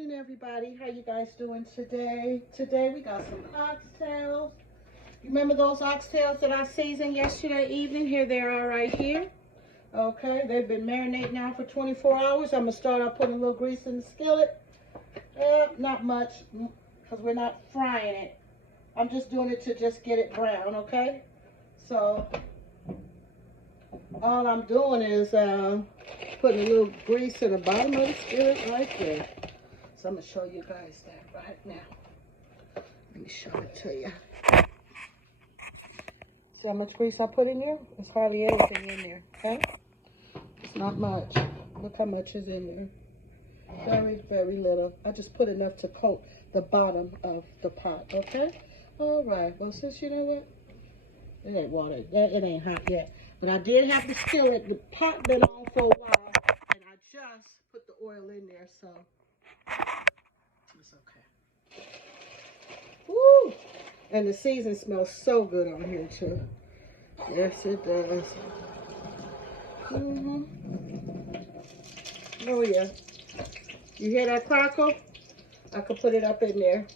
evening, everybody. How you guys doing today? Today we got some oxtails. You remember those oxtails that I seasoned yesterday evening? Here they are right here. Okay, they've been marinating now for 24 hours. I'm going to start out putting a little grease in the skillet. Not much, because we're not frying it. I'm just doing it to just get it brown, okay? So, all I'm doing is putting a little grease in the bottom of the skillet right there. So I'm going to show you guys that right now. Let me show it to you. See how much grease I put in here? There's hardly anything in there, okay? It's not much. Look how much is in there. Very, very little. I just put enough to coat the bottom of the pot, okay? All right. Well, since you know what? It ain't water. It ain't hot yet. But I did have the skillet. The pot been on for a while. And I just put the oil in there, so it's okay. Woo! And the season smells so good on here, too. Yes, it does. Oh, yeah. You hear that crackle? I could put it up in there.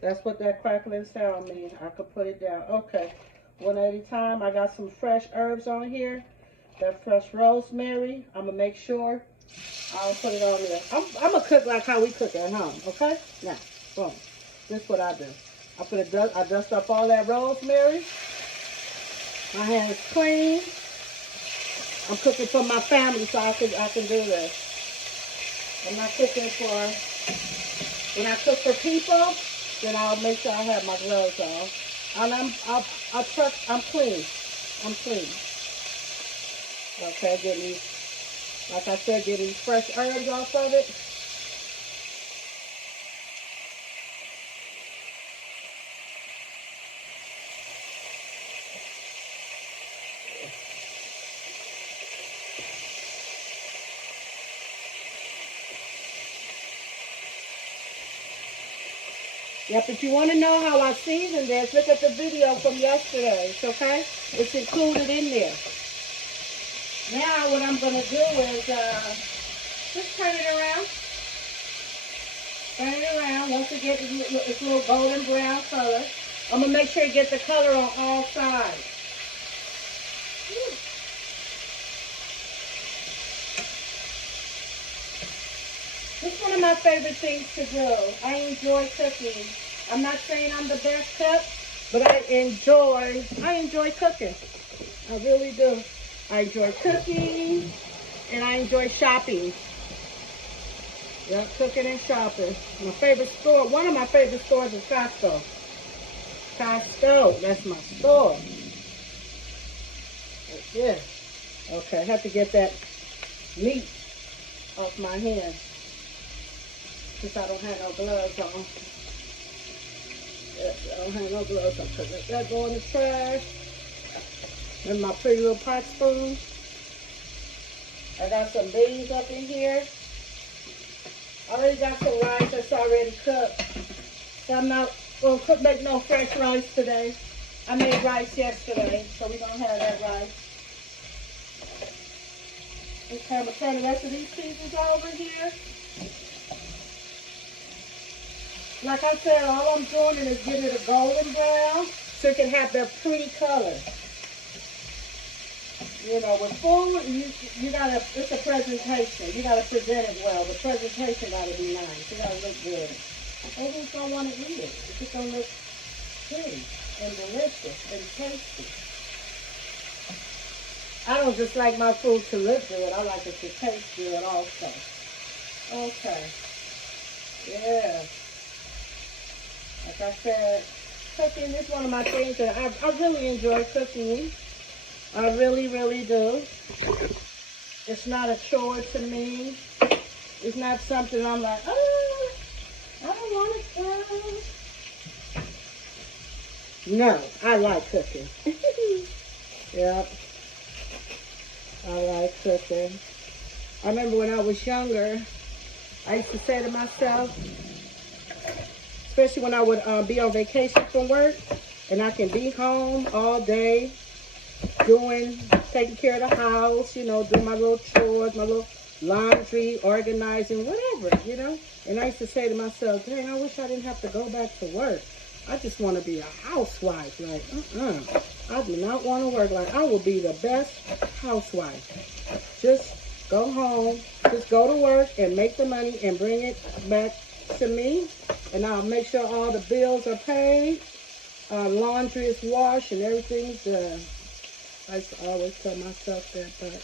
That's what that crackling sound means. I could put it down. Okay. One at a time. I got some fresh herbs on here. That fresh rosemary. I'm going to make sure I'll put it on there. I'm going to cook like how we cook at home. Okay? Now, boom. This is what I do. I dust up all that rosemary. My hand is clean. I'm cooking for my family, so I can do this. I'm not cooking for, when I cook for people, then I'll make sure I have my gloves on. And I'm clean. I'm clean. Okay, getting these, like I said, getting these fresh herbs off of it. Yep, if you want to know how I season this, look at the video from yesterday, okay? It's included in there. Now what I'm going to do is just turn it around. Turn it around. Once it gets its little golden brown color, I'm going to make sure you get the color on all sides. This is one of my favorite things to do. I enjoy cooking. I'm not saying I'm the best cook, but I enjoy cooking. I really do. I enjoy cooking, and I enjoy shopping. Yeah, cooking and shopping. My favorite store, one of my favorite stores is Costco. Costco, that's my store. Yeah. Okay, I have to get that meat off my hands, since I don't have no gloves on. Yes, I don't have no gloves on. So let that go in the trash. And my pretty little pot spoon. I got some beans up in here. I already got some rice that's already cooked. So I'm not going to make no fresh rice today. I made rice yesterday, so we're going to have that rice. Okay, I'm going to turn the rest of these pieces over here. Like I said, all I'm doing is getting it a golden brown so it can have that pretty color. You know, with food, you gotta, it's a presentation. You gotta present it well. The presentation gotta be nice. It gotta look good. Everyone's gonna want to eat it. It's just gonna look pretty and delicious and tasty. I don't just like my food to look good. I like it to taste good also. Okay. Yeah. Like I said, cooking is one of my things that I really enjoy cooking. I really, really do. It's not a chore to me. It's not something I'm like, oh, I don't want to try. No, I like cooking. Yep. I like cooking. I remember when I was younger, I used to say to myself, especially when I would be on vacation from work, and I can be home all day, taking care of the house, you know, doing my little chores, my little laundry, organizing, whatever, you know. And I used to say to myself, dang, I wish I didn't have to go back to work. I just want to be a housewife. Like, I do not want to work. Like, I will be the best housewife. Just go home, just go to work and make the money and bring it back to me. And I'll make sure all the bills are paid, laundry is washed, and everything's done. I used to always tell myself that, but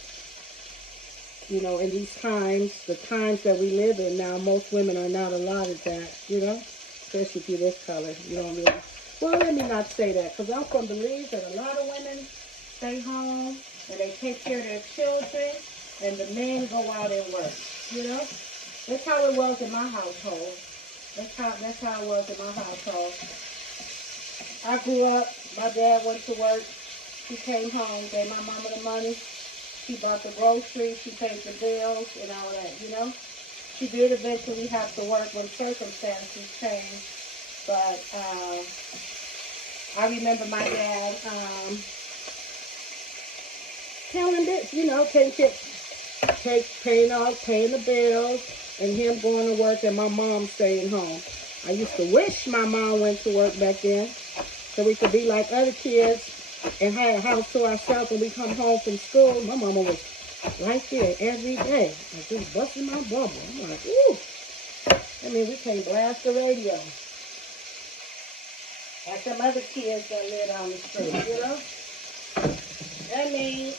you know, in these times, the times that we live in now, most women are not allotted that, you know, especially if you're this color. You don't really, well, let me not say that, because I'm from the belief that a lot of women stay home and they take care of their children, and the men go out and work, you know. That's how it was in my household. That's how it was in my household. I grew up, my dad went to work, he came home, gave my mama the money. She bought the groceries, she paid the bills and all that, you know. She did eventually have to work when circumstances changed. But I remember my dad telling this, you know, paying the bills, and him going to work and my mom staying home. I used to wish my mom went to work back then so we could be like other kids and had a house to ourselves when we come home from school. My mama was right there every day. I just busting my bubble. I'm like, ooh. I mean, we can't blast the radio. Like some other kids that live on the street, you know? That means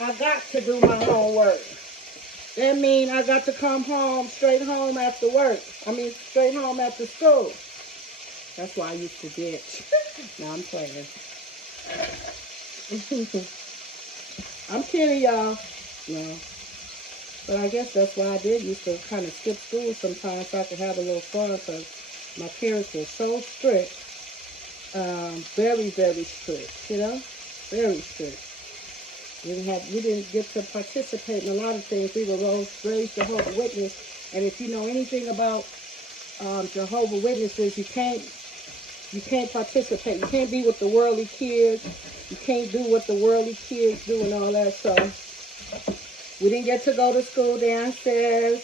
I got to do my homework. That means I got to come home, straight home after work. Straight home after school. That's why I used to ditch. Now I'm playing. I'm kidding, y'all. No. But I guess that's why I did used to kind of skip school sometimes so I could have a little fun, because my parents were so strict. Very, very strict, you know? Very strict. We didn't get to participate in a lot of things. We were raised Jehovah's Witness. And if you know anything about Jehovah's Witnesses, you can't participate. You can't be with the worldly kids. You can't do what the worldly kids do and all that. So we didn't get to go to school downstairs.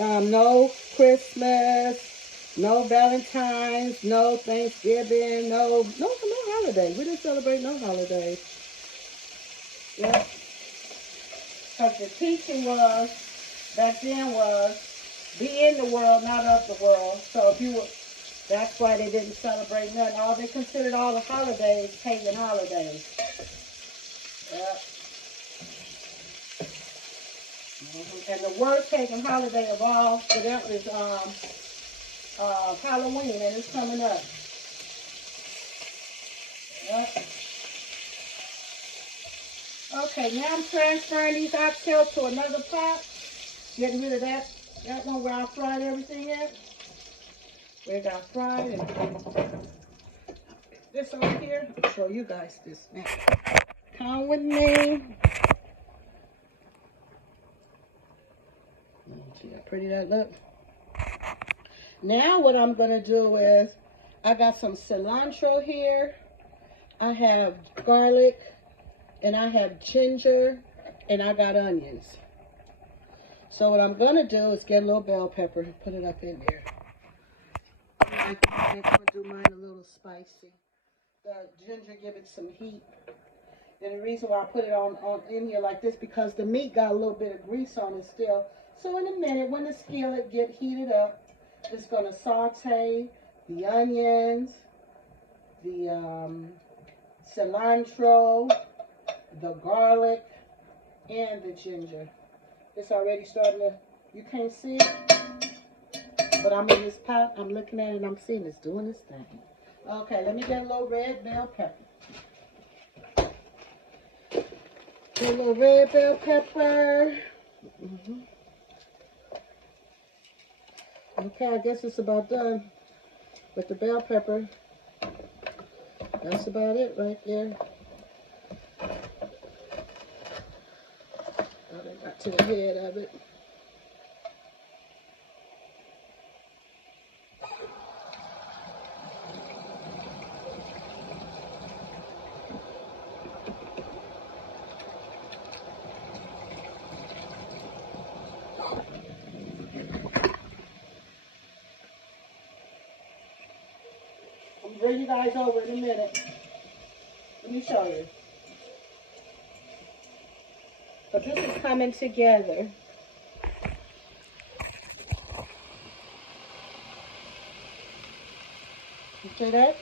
No Christmas, no Valentine's, no Thanksgiving, no holidays. We didn't celebrate no holidays. Yeah. Because the teaching back then was, be in the world, not of the world. So that's why they didn't celebrate nothing. They considered all the holidays pagan holidays. Yep. And the worst pagan holiday of all for them is Halloween, and it's coming up. Yep. Okay, now I'm transferring these oxtails to another pot. Getting rid of that one where I fried everything in. Where it got fried, and this over here. I'll show you guys this now. Come with me. See how pretty that look? Now what I'm gonna do is, I got some cilantro here. I have garlic, and I have ginger, and I got onions. So what I'm gonna do is get a little bell pepper and put it up in there. I'm gonna do mine a little spicy. The ginger give it some heat. And the reason why I put it on in here like this, because the meat got a little bit of grease on it still. So in a minute, when the skillet get heated up, it's gonna saute the onions, the cilantro, the garlic, and the ginger. It's already starting to, you can't see it, but I'm in this pot, I'm looking at it, and I'm seeing it's doing its thing. Okay, let me get a little red bell pepper. Get a little red bell pepper. Okay, I guess it's about done with the bell pepper. That's about it right there. Oh, they got to the head of it. bring you guys over in a minute. Let me show you. But this is coming together. You see that?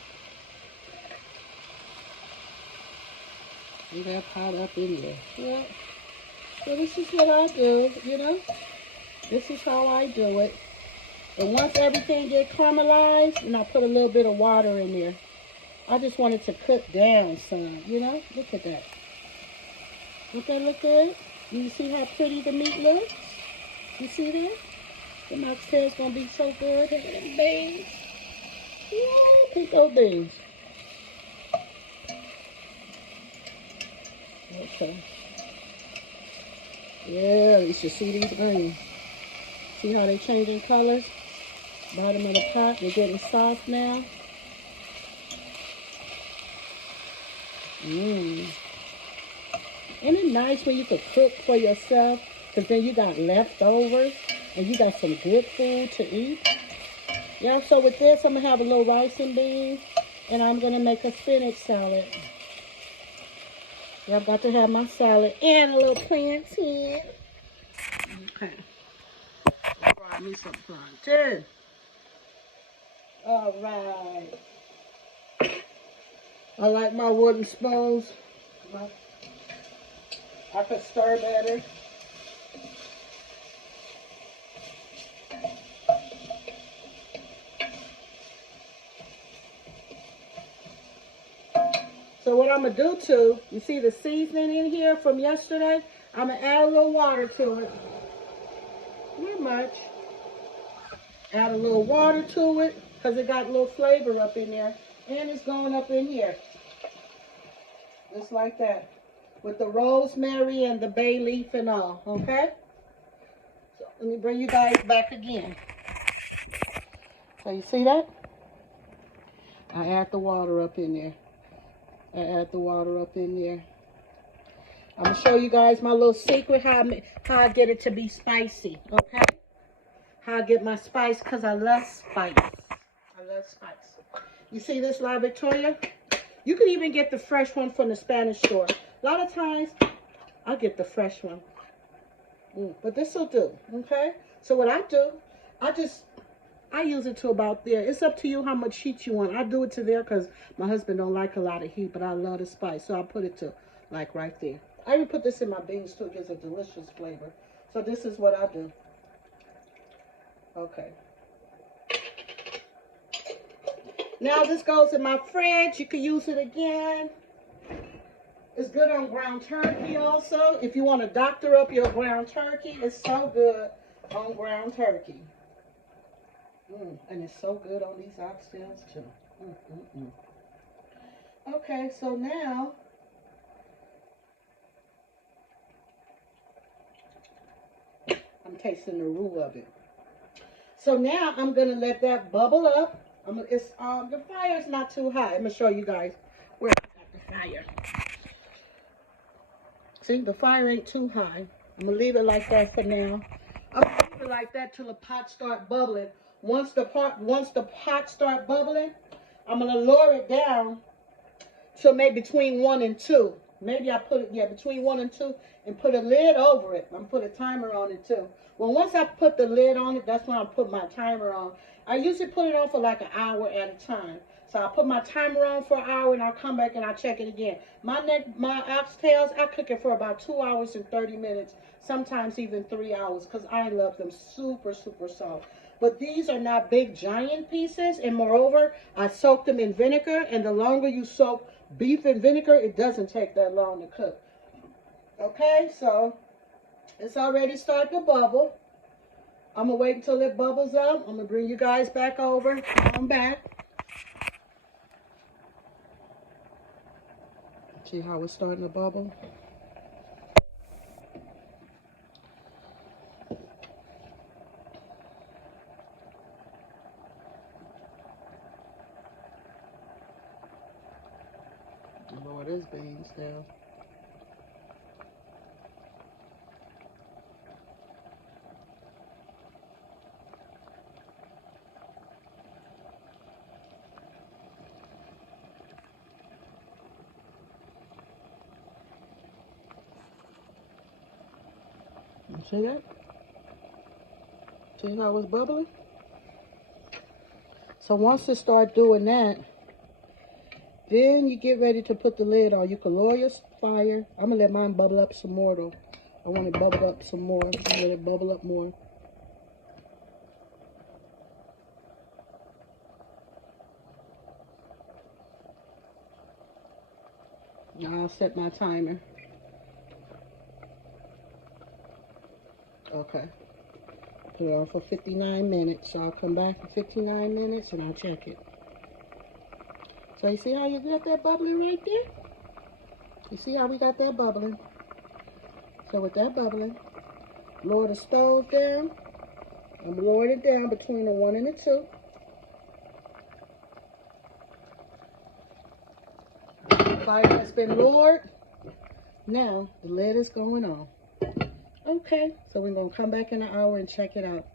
See that pot up in there. Yeah. So this is what I do, you know. This is how I do it. And once everything gets caramelized, and I put a little bit of water in there. I just want it to cook down some, you know. Look at that. Don't that look good? You see how pretty the meat looks? You see that? The oxtails gonna be so good. Look at them beans. Yeah, pick those beans. Okay. Yeah, you should see these onions. See how they changing colors? Bottom of the pot, they're getting soft now. Mmm. Isn't it nice when you can cook for yourself? Because then you got leftovers and you got some good food to eat. Yeah, so with this, I'm going to have a little rice and beans. And I'm going to make a spinach salad. Yeah, I've got to have my salad and a little plantain. Okay. Fry me some plantain. All right. I like my wooden spoons. I could stir better. So what I'm going to do too, you see the seasoning in here from yesterday? I'm going to add a little water to it. Not much. Add a little water to it because it got a little flavor up in there. And it's going up in here. Just like that. With the rosemary and the bay leaf and all, okay? So let me bring you guys back again. So you see that? I add the water up in there. I add the water up in there. I'm going to show you guys my little secret, how I get it to be spicy, okay? How I get my spice, because I love spice. I love spice. You see this La Victoria? You can even get the fresh one from the Spanish store. A lot of times, I get the fresh one. But this will do, okay? So what I do, I use it to about there. It's up to you how much heat you want. I do it to there because my husband don't like a lot of heat, but I love the spice. So I put it to like right there. I even put this in my beans too. It gives a delicious flavor. So this is what I do. Okay. Now this goes in my fridge. You can use it again. It's good on ground turkey also. If you want to doctor up your ground turkey, it's so good on ground turkey. And it's so good on these oxtails too. Okay, so now I'm tasting the roux of it. So now I'm gonna let that bubble up. The fire is not too high. I'm gonna show you guys where I got the fire. See, the fire ain't too high. I'm gonna leave it like that for now. I'm gonna leave it like that till the pot start bubbling. Once the pot start bubbling, I'm gonna lower it down to maybe between 1 and 2. Maybe I put it between 1 and 2 and put a lid over it. I'm gonna put a timer on it too. Well, once I put the lid on it, that's when I put my timer on. I usually put it on for like an hour at a time. So I put my timer on for an hour and I'll come back and I'll check it again. My oxtails, I cook it for about 2 hours and 30 minutes, sometimes even 3 hours, because I love them super, super soft. But these are not big giant pieces, and moreover, I soaked them in vinegar, and the longer you soak beef in vinegar, it doesn't take that long to cook. Okay, so it's already starting to bubble. I'm going to wait until it bubbles up. I'm going to bring you guys back over. Come back. See how it's starting to bubble? Lower this beans down. See that? See how it's bubbling? So once it starts doing that, then you get ready to put the lid on. You can lower your fire. I'm going to let mine bubble up some more though. I want it bubbled up some more. Let it bubble up more. Now I'll set my timer. Okay. Put it on for 59 minutes. So I'll come back in 59 minutes and I'll check it. So you see how you got that bubbling right there? You see how we got that bubbling? So with that bubbling, lower the stove down. I'm lowering it down between the 1 and the 2. Fire has been lowered. Now the lid is going on. Okay, so we're going to come back in an hour and check it out.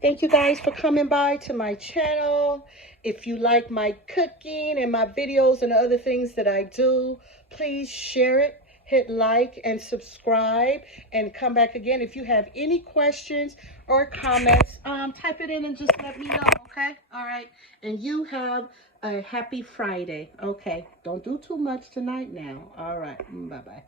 Thank you guys for coming by to my channel. If you like my cooking and my videos and the other things that I do, please share it, hit like and subscribe, and come back again. If you have any questions or comments, type it in and just let me know, okay? All right, and you have a happy Friday. Okay, don't do too much tonight now. All right, bye-bye.